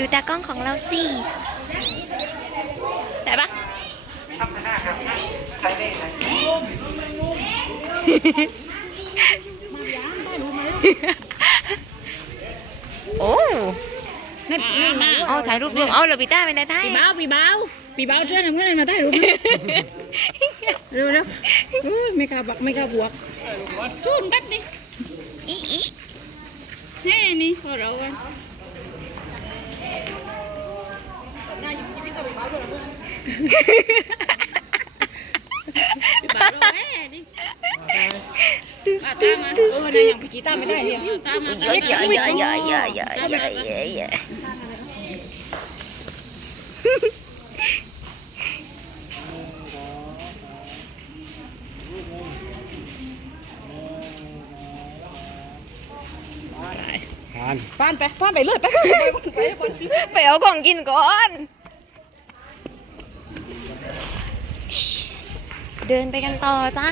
ดูตากล้องของเราสิได้ปะทำหน้าครับใช้ได้ไหมโอ้นั่นนี่มาเอาถ่ายรูปรวมเอาเหราพิต้าไปได้ถ่ายปีเบาปีเบาปีเบาช่วยหน่อยเพื่อนมาถ่ายรูปเร็วเร็วเอ้ยไม่กล้าบักไม่กล้าบวกชูนแป๊บดิอีอีเฮ้นี่พอเรากัน บ้าดเลยนี่บ้าดตามมาเออนะอย่างพี่กีตามไม่ได้เนี่ยตามมาตามมาตามมาผ่าน ป้านไปป้านไปเลยไปไปไปไป ไปเอาของกินก่อน เดินไปกันต่อจ้า